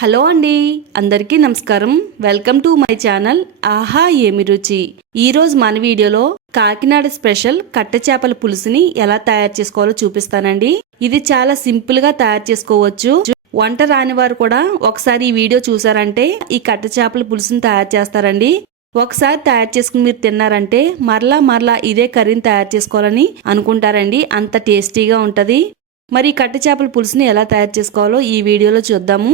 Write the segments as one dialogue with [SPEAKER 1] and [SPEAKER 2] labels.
[SPEAKER 1] Hello అండి అందరికీ నమస్కారం. వెల్కమ్ టు మై ఛానల్ ఆహా ఏమి రుచి. ఈరోజు మన వీడియోలో కాకినాడ స్పెషల్ కట్ట చేపల పులుసుని ఎలా తయారు చేసుకోవాలో చూపిస్తానండి. ఇది చాలా సింపుల్గా తయారు చేసుకోవచ్చు. వంట రాని వారు కూడా ఒకసారి ఈ వీడియో చూసారంటే ఈ కట్ట చేపల పులుసుని తయారు చేస్తారండి. ఒకసారి తయారు చేసుకుని మీరు తిన్నారంటే మరలా మరలా ఇదే కర్రీని తయారు చేసుకోవాలని అనుకుంటారండి. అంత టేస్టీగా ఉంటది. మరి ఈ కట్ట చేపల పులుసుని ఎలా తయారు చేసుకోవాలో ఈ వీడియోలో చూద్దాము.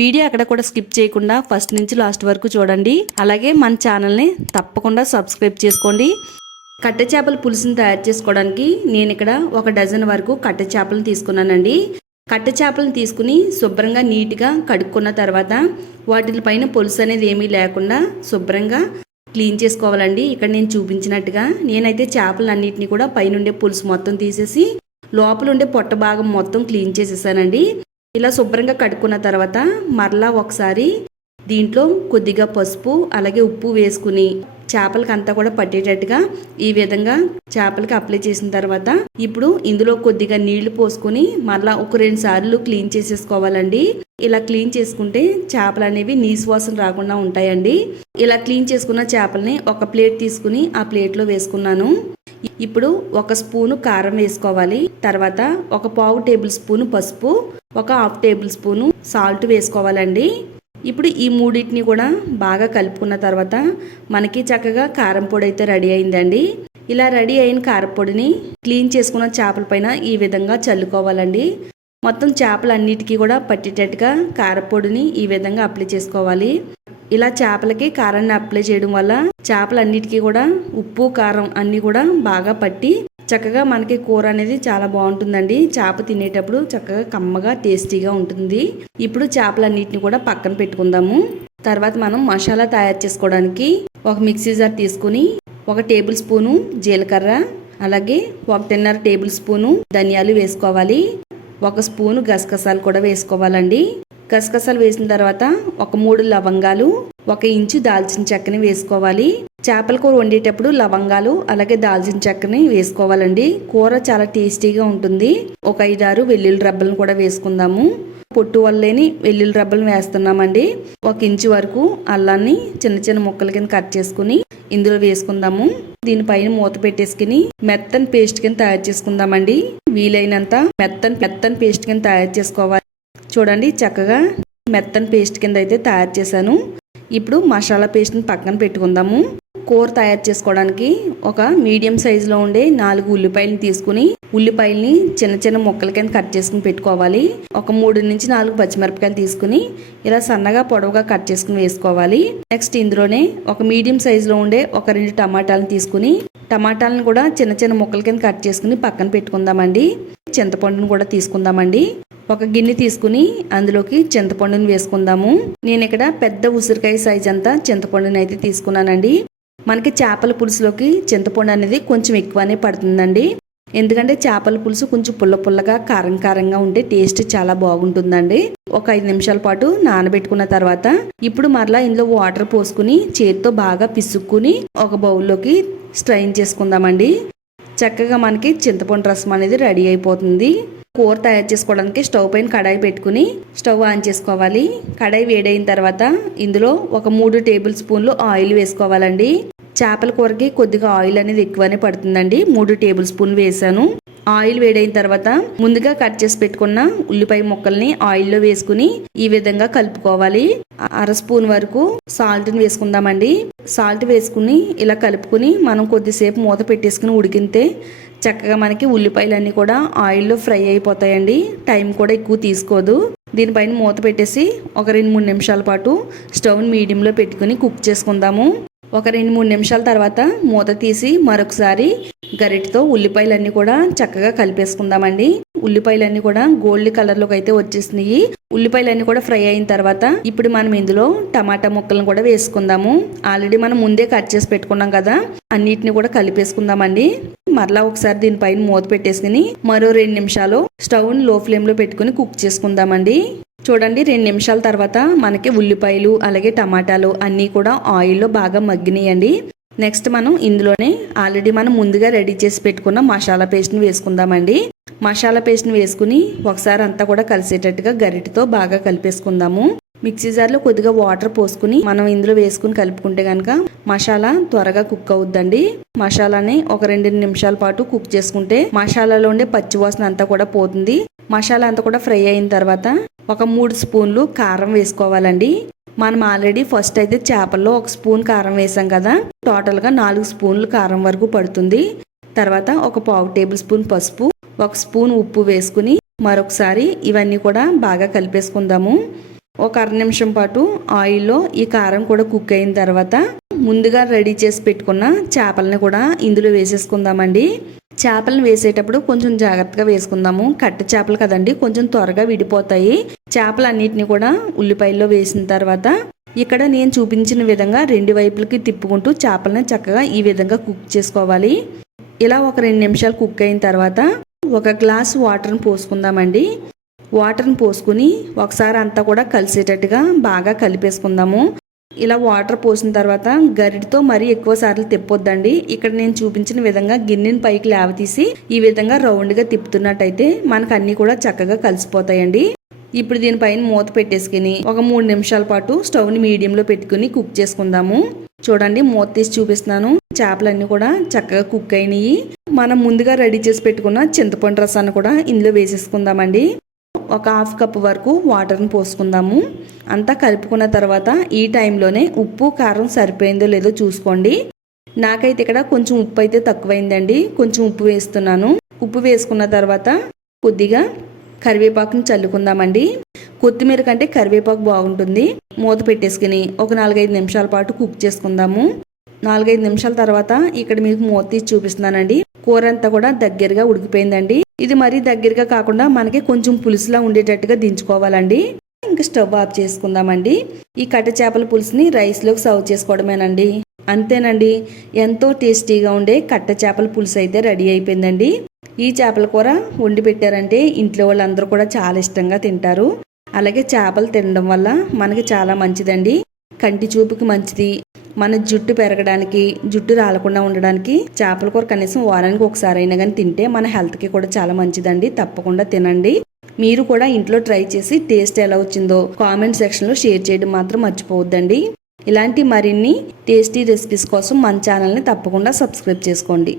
[SPEAKER 1] వీడియో అక్కడ కూడా స్కిప్ చేయకుండా ఫస్ట్ నుంచి లాస్ట్ వరకు చూడండి. అలాగే మన ఛానల్ని తప్పకుండా సబ్స్క్రైబ్ చేసుకోండి. కట్టె చేపల పులుసుని తయారు చేసుకోవడానికి నేను ఇక్కడ ఒక డజన్ వరకు కట్టె చేపలను తీసుకున్నానండి. కట్టె చేపలను తీసుకుని శుభ్రంగా నీట్గా కడుక్కున్న తర్వాత వాటిపైన పులుసు అనేది ఏమీ లేకుండా శుభ్రంగా క్లీన్ చేసుకోవాలండి. ఇక్కడ నేను చూపించినట్టుగా నేనైతే చేపలన్నింటినీ కూడా పైనుండే పులుసు మొత్తం తీసేసి లోపల ఉండే పొట్ట భాగం మొత్తం క్లీన్ చేసేసానండి. ఇలా శుభ్రంగా కడుక్కున్న తర్వాత మరలా ఒకసారి దీంట్లో కొద్దిగా పసుపు అలాగే ఉప్పు వేసుకుని చేపలకి అంతా కూడా పట్టేటట్టుగా ఈ విధంగా చేపలకి అప్లై చేసిన తర్వాత ఇప్పుడు ఇందులో కొద్దిగా నీళ్ళు పోసుకొని మరలా ఒక రెండు సార్లు క్లీన్ చేసేసుకోవాలండి. ఇలా క్లీన్ చేసుకుంటే చేపలు అనేవి నీసువాసన రాకుండా ఉంటాయండి. ఇలా క్లీన్ చేసుకున్న చేపల్ని ఒక ప్లేట్ తీసుకుని ఆ ప్లేట్లో వేసుకున్నాను. ఇప్పుడు ఒక స్పూను కారం వేసుకోవాలి. తర్వాత ఒక పావు టేబుల్ స్పూను పసుపు ఒక హాఫ్ టేబుల్ స్పూను సాల్ట్ వేసుకోవాలండి. ఇప్పుడు ఈ మూడింటిని కూడా బాగా కలుపుకున్న తర్వాత మనకి చక్కగా కారం పొడి అయితే రెడీ అయిందండి. ఇలా రెడీ అయిన కారపొడిని క్లీన్ చేసుకున్న చేపల పైన ఈ విధంగా చల్లుకోవాలండి. మొత్తం చేపలన్నిటికీ కూడా పట్టేటట్టుగా కారపొడిని ఈ విధంగా అప్లై చేసుకోవాలి. ఇలా చేపలకి కారాన్ని అప్లై చేయడం వల్ల చేపలన్నిటికీ కూడా ఉప్పు కారం అన్నీ కూడా బాగా పట్టి చక్కగా మనకి కూర అనేది చాలా బాగుంటుందండి. చేప తినేటప్పుడు చక్కగా కమ్మగా టేస్టీగా ఉంటుంది. ఇప్పుడు చేపలన్నిటిని కూడా పక్కన పెట్టుకుందాము. తర్వాత మనం మసాలా తయారు చేసుకోవడానికి ఒక మిక్సీ జార్ తీసుకుని ఒక టేబుల్ స్పూను జీలకర్ర అలాగే ఒకటిన్నర టేబుల్ స్పూను ధనియాలు వేసుకోవాలి. ఒక స్పూను గసగసాలు కూడా వేసుకోవాలండి. గసగసాలు వేసిన తర్వాత ఒక మూడు లవంగాలు ఒక ఇంచు దాల్చిన చెక్కని వేసుకోవాలి. చేపల కూర వండేటప్పుడు లవంగాలు అలాగే దాల్చిన చెక్కని వేసుకోవాలండి. కూర చాలా టేస్టీగా ఉంటుంది. ఒక ఐదారు వెల్లుల్లి రబ్బలను కూడా వేసుకుందాము. పొట్టు వల్లేని వెల్లుల్లి రబ్బలను వేస్తున్నామండి. ఒక ఇంచు వరకు అల్లాన్ని చిన్న చిన్న ముక్కల కింద కట్ చేసుకుని ఇందులో వేసుకుందాము. దీనిపైన మూత పెట్టేసుకుని మెత్తని పేస్ట్ కింద తయారు చేసుకుందామండి. వీలైనంత మెత్తని మెత్తని పేస్ట్ కింద తయారు చేసుకోవాలి. చూడండి చక్కగా మెత్తని పేస్ట్ కింద అయితే తయారు చేశాను. ఇప్పుడు మసాలా పేస్ట్ని పక్కన పెట్టుకుందాము. కూర తయారు చేసుకోవడానికి ఒక మీడియం సైజులో ఉండే నాలుగు ఉల్లిపాయలను తీసుకుని ఉల్లిపాయల్ని చిన్న చిన్న ముక్కల కింద కట్ చేసుకుని పెట్టుకోవాలి. ఒక మూడు నుంచి నాలుగు పచ్చిమిరపకాయలు తీసుకుని ఇలా సన్నగా పొడవుగా కట్ చేసుకుని వేసుకోవాలి. నెక్స్ట్ ఇందులోనే ఒక మీడియం సైజులో ఉండే ఒక రెండు టమాటాలను తీసుకుని టమాటాలను కూడా చిన్న చిన్న ముక్కల కింద కట్ చేసుకుని పక్కన పెట్టుకుందామండి. చింతపండును కూడా తీసుకుందామండి. ఒక గిన్నె తీసుకుని అందులోకి చింతపండుని వేసుకుందాము. నేను ఇక్కడ పెద్ద ఉసిరికాయ సైజ్ అంతా చింతపండుని అయితే తీసుకున్నానండి. మనకి చేపల పులుసులోకి చింతపండు అనేది కొంచెం ఎక్కువనే పడుతుందండి. ఎందుకంటే చేపల పులుసు కొంచెం పుల్ల పుల్లగా కారం కారంగా ఉంటే టేస్ట్ చాలా బాగుంటుందండి. ఒక ఐదు నిమిషాల పాటు నానబెట్టుకున్న తర్వాత ఇప్పుడు మరలా ఇందులో వాటర్ పోసుకుని చేతితో బాగా పిసుక్కుని ఒక బౌల్లోకి స్ట్రైన్ చేసుకుందామండి. చక్కగా మనకి చింతపండు రసం అనేది రెడీ అయిపోతుంది. కూర తయారు చేసుకోవడానికి స్టవ్ పైన కడాయి పెట్టుకుని స్టవ్ ఆన్ చేసుకోవాలి. కడాయి వేడైన తర్వాత ఇందులో ఒక మూడు టేబుల్ స్పూన్లు ఆయిల్ వేసుకోవాలండి. చేపల కూరకి కొద్దిగా ఆయిల్ అనేది ఎక్కువనే పడుతుందండి. మూడు టేబుల్ స్పూన్ వేసాను. ఆయిల్ వేడైన తర్వాత ముందుగా కట్ చేసి పెట్టుకున్న ఉల్లిపాయ ముక్కల్ని ఆయిల్లో వేసుకుని ఈ విధంగా కలుపుకోవాలి. అర స్పూన్ వరకు సాల్ట్ని వేసుకుందామండి. సాల్ట్ వేసుకుని ఇలా కలుపుకుని మనం కొద్దిసేపు మూత పెట్టేసుకుని ఉడికితే చక్కగా మనకి ఉల్లిపాయలన్నీ కూడా ఆయిల్లో ఫ్రై అయిపోతాయండి. టైం కూడా ఎక్కువ తీసుకోదు. దీనిపైన మూత పెట్టేసి ఒక రెండు మూడు నిమిషాల పాటు స్టవ్ని మీడియంలో పెట్టుకుని కుక్ చేసుకుందాము. ఒక రెండు మూడు నిమిషాల తర్వాత మూత తీసి మరొకసారి గరిటతో ఉల్లిపాయలన్నీ కూడా చక్కగా కలిపేసుకుందామండి. ఉల్లిపాయలన్నీ కూడా గోల్డ్ కలర్లోకి అయితే వచ్చేసినాయి. ఉల్లిపాయలన్నీ కూడా ఫ్రై అయిన తర్వాత ఇప్పుడు మనం ఇందులో టమాటా ముక్కలను కూడా వేసుకుందాము. ఆల్రెడీ మనం ముందే కట్ చేసి పెట్టుకున్నాం కదా. అన్నిటిని కూడా కలిపేసుకుందామండి. మరలా ఒకసారి దీనిపైన మూత పెట్టేసుకుని మరో రెండు నిమిషాలు స్టవ్ని లో ఫ్లేమ్లో పెట్టుకుని కుక్ చేసుకుందామండి. చూడండి రెండు నిమిషాల తర్వాత మనకి ఉల్లిపాయలు అలాగే టమాటాలు అన్నీ కూడా ఆయిల్లో బాగా మగ్గినాయండి. నెక్స్ట్ మనం ఇందులోనే ఆల్రెడీ మనం ముందుగా రెడీ చేసి పెట్టుకున్న మసాలా పేస్ట్ని వేసుకుందామండి. మసాలా పేస్ట్ని వేసుకుని ఒకసారి అంతా కూడా కలిసేటట్టుగా గరిటతో బాగా కలిపేసుకుందాము. మిక్సీ జార్లో కొద్దిగా వాటర్ పోసుకుని మనం ఇందులో వేసుకుని కలుపుకుంటే కనుక మసాలా త్వరగా కుక్ అవుద్దండి. మసాలాని ఒక రెండు నిమిషాల పాటు కుక్ చేసుకుంటే మసాలాలో ఉండే పచ్చివాసన అంతా కూడా పోతుంది. మసాలా అంతా కూడా ఫ్రై అయిన తర్వాత ఒక మూడు స్పూన్లు కారం వేసుకోవాలండి. మనం ఆల్రెడీ ఫస్ట్ అయితే చేపల్లో ఒక స్పూన్ కారం వేసాం కదా. టోటల్గా నాలుగు స్పూన్లు కారం వరకు పడుతుంది. తర్వాత ఒక పావు టేబుల్ స్పూన్ పసుపు ఒక స్పూన్ ఉప్పు వేసుకుని మరొకసారి ఇవన్నీ కూడా బాగా కలిపేసుకుందాము. ఒక అర నిమిషం పాటు ఆయిల్లో ఈ కారం కూడా కుక్ అయిన తర్వాత ముందుగా రెడీ చేసి పెట్టుకున్న చేపలని కూడా ఇందులో వేసేసుకుందామండి. చేపలను వేసేటప్పుడు కొంచెం జాగ్రత్తగా వేసుకుందాము. కట్ట చేపలు కదండి కొంచెం త్వరగా విడిపోతాయి. చేపలన్నిటిని కూడా ఉల్లిపాయల్లో వేసిన తర్వాత ఇక్కడ నేను చూపించిన విధంగా రెండు వైపులకి తిప్పుకుంటూ చేపలను చక్కగా ఈ విధంగా కుక్ చేసుకోవాలి. ఇలా ఒక రెండు నిమిషాలు కుక్ అయిన తర్వాత ఒక గ్లాస్ వాటర్ని పోసుకుందామండి. వాటర్ని పోసుకుని ఒకసారి అంతా కూడా కలిసేటట్టుగా బాగా కలిపేసుకుందాము. ఇలా వాటర్ పోసిన తర్వాత గరిటితో మరీ ఎక్కువ సార్లు తిప్పొద్దండి. ఇక్కడ నేను చూపించిన విధంగా గిన్నెని పైకి లేవతీసి ఈ విధంగా రౌండ్గా తిప్పుతున్నట్టయితే మనకు అన్నీ కూడా చక్కగా కలిసిపోతాయండి. ఇప్పుడు దీనిపైన మూత పెట్టేసుకుని ఒక మూడు నిమిషాల పాటు స్టవ్ని మీడియంలో పెట్టుకుని కుక్ చేసుకుందాము. చూడండి మూత తీసి చూపిస్తున్నాను. చేపలన్నీ కూడా చక్కగా కుక్ అయినాయి. మనం ముందుగా రెడీ చేసి పెట్టుకున్న చింతపండు రసాన్ని కూడా ఇందులో వేసేసుకుందామండి. ఒక హాఫ్ కప్ వరకు వాటర్ని పోసుకుందాము. అంతా కలుపుకున్న తర్వాత ఈ టైంలోనే ఉప్పు కారం సరిపోయిందో లేదో చూసుకోండి. నాకైతే ఇక్కడ కొంచెం ఉప్పు అయితే తక్కువైందండి. కొంచెం ఉప్పు వేస్తున్నాను. ఉప్పు వేసుకున్న తర్వాత కొద్దిగా కరివేపాకుని చల్లుకుందామండి. కొత్తిమీర కంటే కరివేపాకు బాగుంటుంది. మూత పెట్టేసుకుని ఒక నాలుగైదు నిమిషాల పాటు కుక్ చేసుకుందాము. నాలుగైదు నిమిషాల తర్వాత ఇక్కడ మీకు మూత తీసి చూపిస్తున్నానండి. కూర అంతా కూడా దగ్గరగా ఉడికిపోయిందండి. ఇది మరీ దగ్గరగా కాకుండా మనకి కొంచెం పులుసులా ఉండేటట్టుగా దించుకోవాలండి. ఇంకా స్టవ్ ఆఫ్ చేసుకుందామండి. ఈ కట్ట చేపల పులుసుని రైస్లోకి సర్వ్ చేసుకోవడమేనండి. అంతేనండి. ఎంతో టేస్టీగా ఉండే కట్ట చేపల పులుసు అయితే రెడీ అయిపోయిందండి. ఈ చేపల కూర వండి పెట్టారంటే ఇంట్లో వాళ్ళందరూ కూడా చాలా ఇష్టంగా తింటారు. అలాగే చేపలు తినడం వల్ల మనకి చాలా మంచిదండి. కంటి చూపుకి మంచిది. మన జుట్టు పెరగడానికి జుట్టు రాలకుండా ఉండడానికి చేపల కూర కనీసం వారానికి ఒకసారి అయినా కానీ తింటే మన హెల్త్కి కూడా చాలా మంచిదండి. తప్పకుండా తినండి. మీరు కూడా ఇంట్లో ట్రై చేసి టేస్ట్ ఎలా వచ్చిందో కామెంట్ సెక్షన్లో షేర్ చేయడం మాత్రం మర్చిపోవద్దండి. ఇలాంటి మరిన్ని టేస్టీ రెసిపీస్ కోసం మన ఛానల్ని తప్పకుండా సబ్స్క్రైబ్ చేసుకోండి.